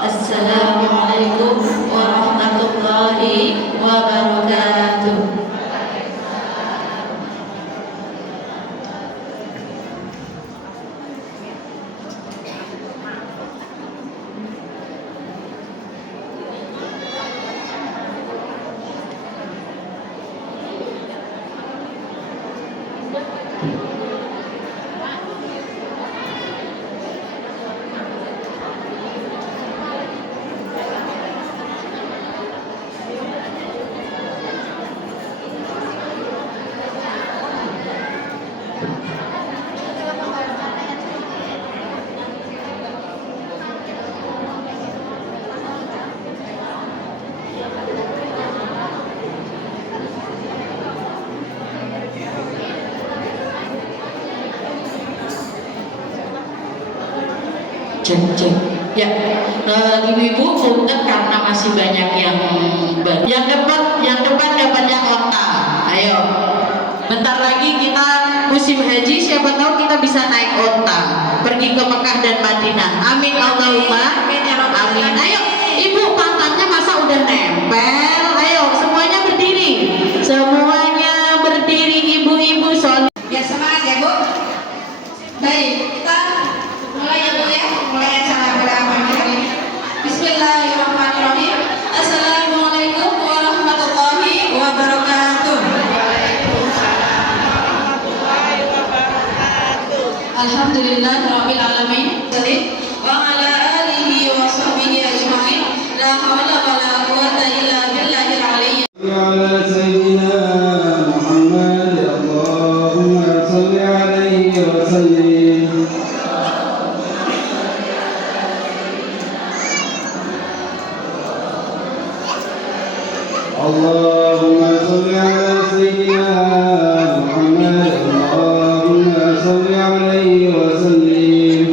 Assalamualaikum warahmatullahi wabarakatuh. Cek. Ya, ibu-ibu punten karena masih banyak yang depan dapatnya onta. Ayo, bentar lagi kita musim haji, siapa tahu kita bisa naik onta pergi ke Mekah dan Madinah. Amin Allahumma amin. Ayo, ibu pantatnya masa udah nempel? Ayo, semuanya berdiri, ibu-ibu soal. Ya semangat ya Bu. Baik, kita mulai ya Bu ya. Mulai acara berapa hari ini. Bismillahirrahmanirrahim. Assalamualaikum warahmatullahi wabarakatuh. Alhamdulillahirabbil alamin. Wa ala alihi wa sahbihi ajma'in. La haula wa la quwwata illa billahil aliyyil. على سيدنا محمد اللهم صل عليه وسلم اللهم صل على سيدنا محمد اللهم صل عليه وسلم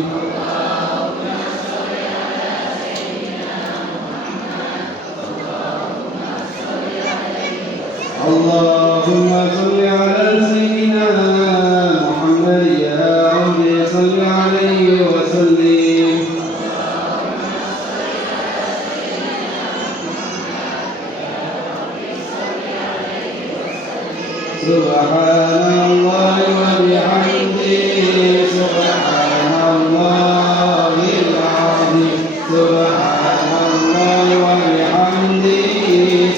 اللهم صل على سيدنا محمد يا رب صل عليه وسلم سبحان الله وبحمده سبحان الله العظيم سبحان الله وبحمده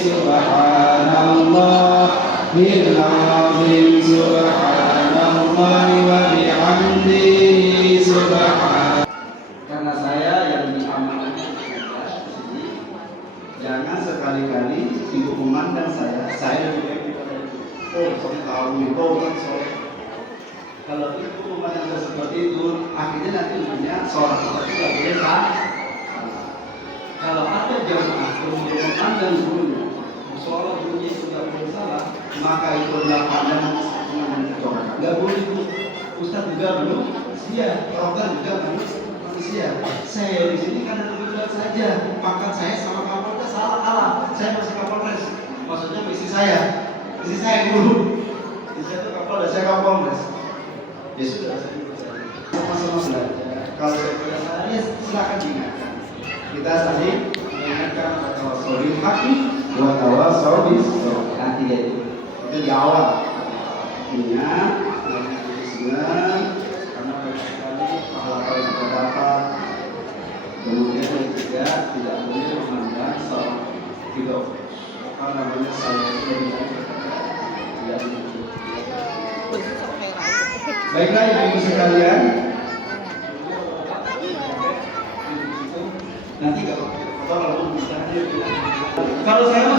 سبحان الله العظيم سبحان الله وبحمده سبحان. Karena saya yang diamankan di sini, jangan sekali-kali ibu memandang saya lebih baik daripada saya tahu itu kan soleh. Kalau ibu memandang seperti itu, akhirnya nanti punya seorang seperti itu boleh salah. Kalau ada jamaah kemudian memandang gurunya, seolah gurunya sudah bersalah, maka itu adalah pandangan yang mencoba. Nggak boleh bu, Ustaz juga belum, dia program juga manusia. Saya di sini karena kebetulan saja pangkat saya sama Kapolres salah kalah. Saya masih Kapolres. Maksudnya istri saya dulu. Istri saya itu Kapolres, saya Kapolres. Ya sudah, saya ikut saja. Sama-sama belajar. Kalau saya sudah salah, ya silakan diingatkan. Kita saling mengingatkan watawasau bil haqqi wa tawasau bis sabr. Nanti itu di awal. Ingat, senang, karena banyak sekali pahala yang kita dapat. Kemudian juga tidak boleh memandang seorang hidup. Apa namanya saya itu tidak begitu. Baiklah ibu sekalian. Nanti kalau bisa kalau saya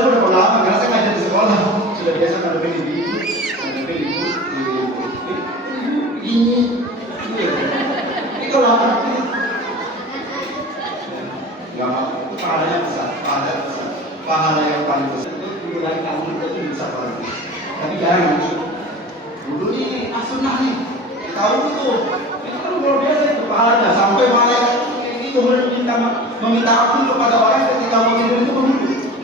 udah pengalaman karena saya ngajar di sekolah sudah biasa ngadepin ibu ini kalau anak itu nggak mau itu pahalanya besar pahala yang paling besar itu mulai kamu itu bisa paling tapi jangan dulu nih asunah nih tahu itu kan luar biasa itu pahalanya sampai malaikat itu meminta ampun kepada orang ketika mau tidur itu begitu.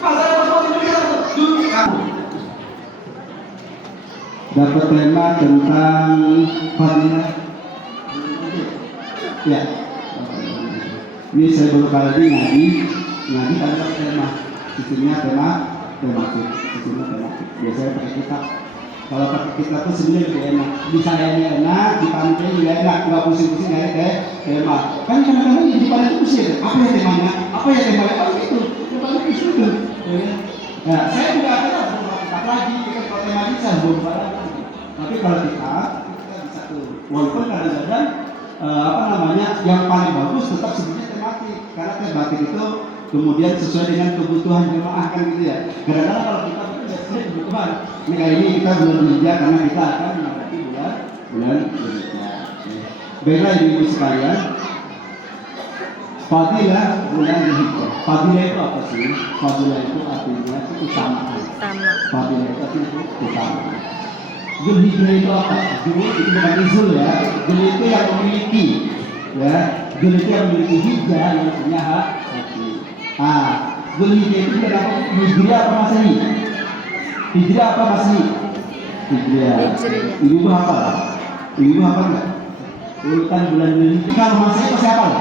Masalah mau tidur dulu kamu. Dapat tema tentang fadilah. Ya. Ini saya baru kali ngaji ada tema. Isinya tema tematik. Biasanya pakai kitab. Kalau pakai kitab itu sebenarnya lebih enak. Bisa enak, di pantai juga enak, nggak pusing-pusing kayak tema. Kan kadang-kadang di pantai itu pusing. Apa ya temanya? Oh itu. Temanya itu. Nah, saya juga ada kitab lagi. Kita kalau tema bisa belum barang. Tapi kalau kita bisa tuh. Walaupun kadang-kadang yang paling bagus tetap sebenarnya tematik. Karena tematik itu kemudian sesuai dengan kebutuhan jemaah kan gitu ya. Kadang-kadang kalau kita sesuai kebutuhan. Ini kali ini kita bulan Dzulhijjah karena kita akan menghadapi bulan Dzulhijjah. Baiklah ibu sekalian, fadilah bulan Dzulhijjah. Fadilah itu apa sih? Fadilah itu artinya keutamaan. Fadilah itu artinya keutamaan. Dzulhijjah itu apa? Dzul itu bukan Zul ya. Dzul itu yang memiliki, ya. Dzul itu yang memiliki hijjah yang punya hati. Dzulhijjah itu kenapa? Hijriah apa Masehi? Hijriah apa Masehi? Hijriah. Ibu hafal? Ibu hafal nggak? Urutan bulan Dzulhijjah. Kalau Masehi pasti hafal?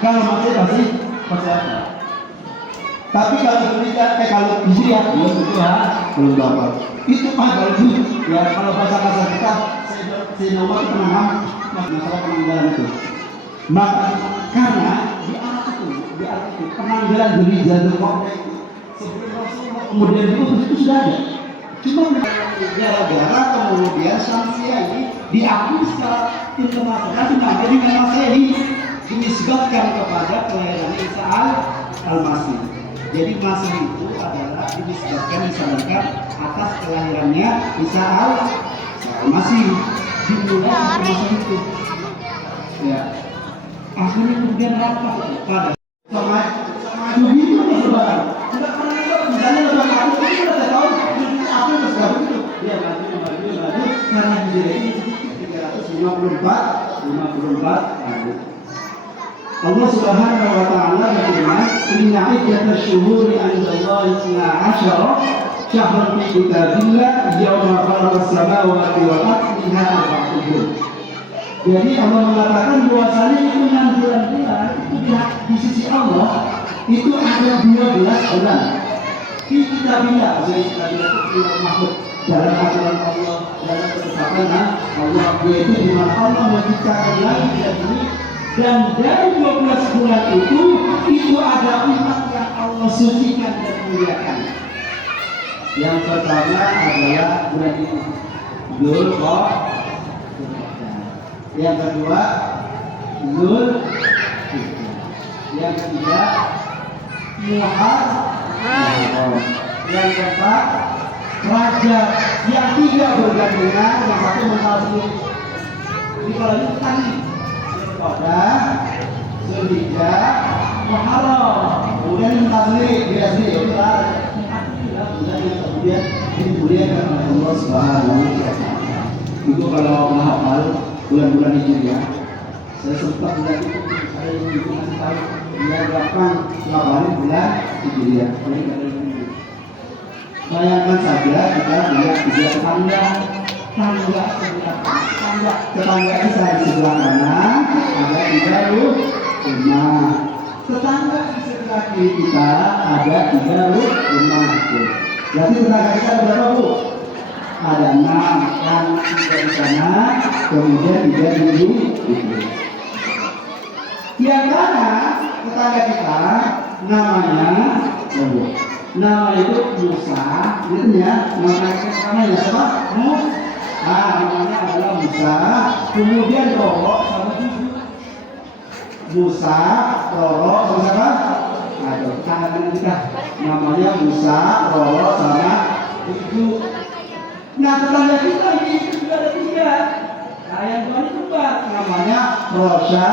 Kalau Masehi pasti hafal. Tapi kalau Dzulhijjah, kalau Hijriah belum hafal. Itu kalau itu ya kalau bahasa kita saya nomor penanam masalah penanggalan itu. Maka karena di Arab itu penanggalan dari Dzulhijjah itu sebelum Rasulullah kemudian itu sudah ada. Cuma gara-gara kemudian Syamsiah ini diakui secara internasional menjadi Masehi dinisbatkan kepada kelahiran Isa al-Masih. Jadi Masehi itu adalah dinisbatkan misalkan atas kelahirannya Isa al-Masih dimulai dari Masehi itu. Ya. Akhirnya kemudian rapat pada sama begitu lebaran. Tidak pernah ikut misalnya lebaran aku ini sudah tahu apa yang terjadi itu. Dia maju karena diri ini 354 hari. Allah Subhanahu wa taala berfirman, "Inna iddatash shuhuri 'inda Allahi 12 syahran fi kitabillah yawma khalaqas samawati wal ardi minha arba'atun hurum." Jadi Allah mengatakan bahwasanya itu 6 bulan itu di sisi Allah itu ada 12 bulan. Di kitabillah, jadi kitabillah itu maksud dalam aturan Allah, dalam ketetapan Allah, yaitu di mana Allah menciptakan langit dan bumi. Dan dari 12 bulan itu ada 4 yang Allah sucikan dan muliakan. Yang pertama adalah bulan itu, Dzulhijjah. Yang kedua, Dzulhijjah. Yang ketiga, Muharram. Yang keempat, Rajab. Yang tiga bergandengan, yang satu mengalami. Jadi kalau ini tadi pada Dzulhijjah, Muharram, kemudian mengalami biasa itu bulan yang kemudian dimuliakan oleh Allah Subhanahu wa taala. Itu kalau menghafal bulan-bulan Hijriah, saya sempat bulan itu ada ilmu itu masih tahu dia berapa ngabalin bulan Hijriah. Jadi kita ilmu. Bayangkan saja kita lihat tiga tetangga kita di sebelah kanan ada 3 rumah. Tetangga di sebelah kiri kita ada 3 rumah. Berarti tetangga kita ada berapa, Bu? Ada 6, yang 3 di sana, kemudian 3 di sini. Yang kanan tetangga kita nama itu Musa, gitu ya. Namanya siapa? Namanya adalah Musa. Kemudian Roro sama Juju. Musa, Roro sama siapa? Aduh, tangan kita. Namanya Musa, Roro sama Juju. Nah, tetangga kita ini juga ada 3. Nah, yang dua ini 4. Namanya Rosha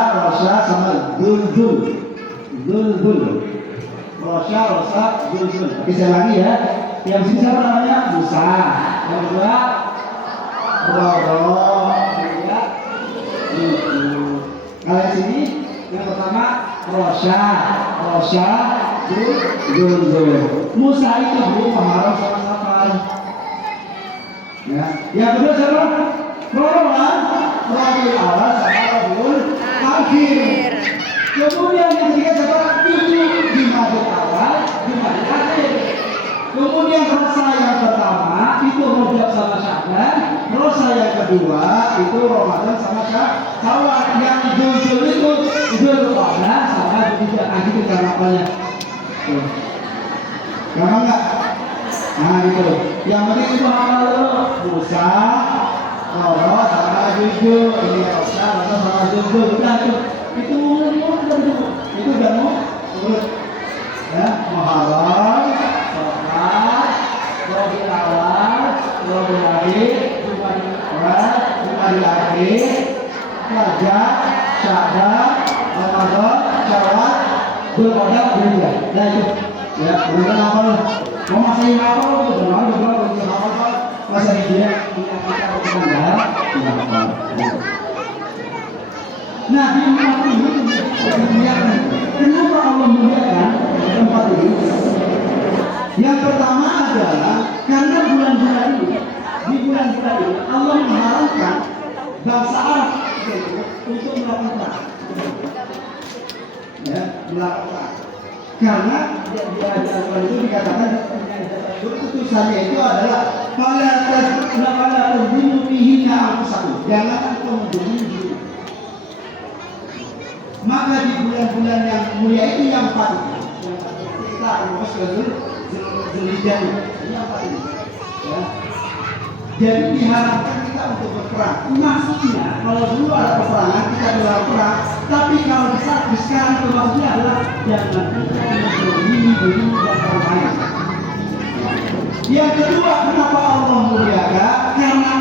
sama Zulzul. Rosa, Zulzul. Oke, saya lagi ya. Yang sini siapa namanya? Musa. Yang kedua Roro. Ketiga Zulzul. Kalau yang sini yang pertama Rosha, Zulzul. Musa itu belum Muharram sama Safar. Ya. Yang kedua siapa? Roro kan? Rabiul Awal sama Rabiul Akhir. Kemudian yang ketiga siapa? Jumadil Awal, Jumadil Akhir. Kemudian Rosa yang pertama itu Rajab sama Sya'ban. Rosa yang kedua itu Ramadan sama Syawal. Yang Zulzul itu Dzulqa'dah sama Dzulhijjah. Nah, gitu gampangnya. Gampang nggak? Nah, gitu. Yang penting itu hafal dulu. Musa, Roro sama Zulzul. Ini Rosa sama Zulzul. Udah tuh. Itu udah mau urut ya. Muharram, Safar, Rabiul Awal, Rabiul Akhir, Jumadil Akhir, Rajab, Sya'ban, Ramadan, Syawal, Dzulqa'dah, Dzulhijjah. Nah itu ya, kemudian apa loh? Mau masih apa loh? Masa dia punya kita berkembang. Nah, di tempat ini kenapa Allah muliakan tempat ini? Yang pertama adalah karena bulan-bulan ini, di bulan-bulan ini Allah mengharamkan bangsa Arab untuk melakukan perang. Ya, melakukan. Karena di Al-Quran itu dikatakan putusannya itu adalah fala tazlimu fihinna anfusakum. Jangan engkau membunuh diri. Maka di bulan-bulan yang mulia itu yang 4 kita akan masuk ke Dzulhijjah ini yang 4 ini ya. Jadi diharapkan kita untuk berperang. Maksudnya kalau dulu ada peperangan kita dalam perang, tapi kalau sekarang itu maksudnya adalah jangan kita membunuh diri dan orang lain. Yang kedua, kenapa Allah muliakan? Karena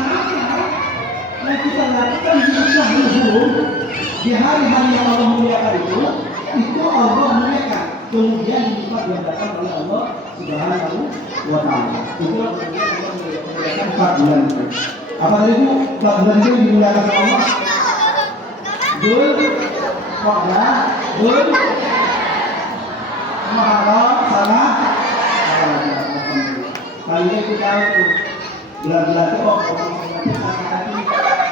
yang kita lakukan di syahrul di hari-hari yang Allah muliakan itu Allah muliakan, kemudian dilipat gandakan oleh Allah Subhanahu wa Ta'ala. Itu kemudian Allah muliakan 4 bulan itu. Apa tadi itu? 4 bulan itu dimuliakan oleh Allah. Dzulqa'dah, Muharram sama kali ini kita tahu bulan-bulan itu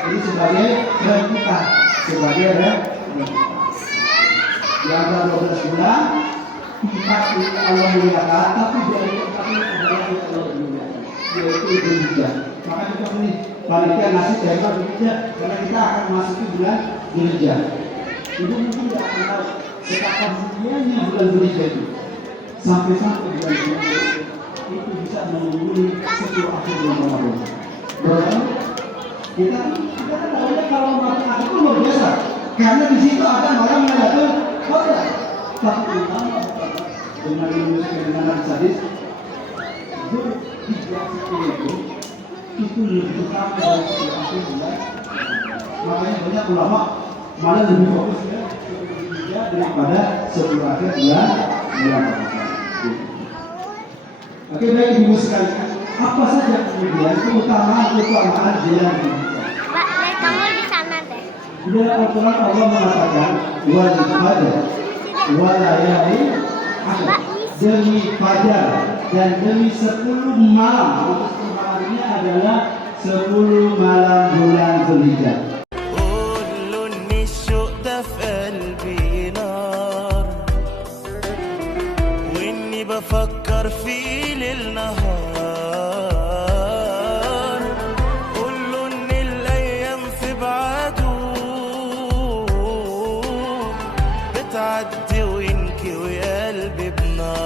ini sebagai bulan kita. Sebagai yang 12 bulan 4 ini Allah muliakan, tapi dari 4 ini adalah Allah muliakan, yaitu Dzulhijjah. Maka kita pilih panitia ngasih tema Dzulhijjah karena kita akan masuki bulan Dzulhijjah. Ibu mungkin tidak akan tahu betapa mulianya bulan Dzulhijjah itu. Sampai-sampai bulan Dzulhijjah itu bisa mengungguli 10 akhir bulan Ramadan. Berarti kita kan tahunya kalau makan aku itu luar biasa, karena di situ akan orang Lailatul Qadar. Tapi utama dengan Indonesia dengan sadis Dzulhijjah itu lebih utama dari 10 akhir bulan. Makanya banyak ulama malah lebih fokus ya Dzulhijjah daripada 10 akhir bulan Ramadan. Oke, baik ibu sekalian, apa saja kemudian keutamaan bulan Dzulhijjah? Pak, kamu di sana deh. Di dalam Al-Quran Allah mengatakan wal qadar wal layali ashr, demi fajar dan demi 10 malam. Untuk 10 malam ini adalah 10 malam bulan Dzulhijjah. بفكر فيه ليل نهار قول له ان الايام في بعده بتعدي وينكي وقلبي بنار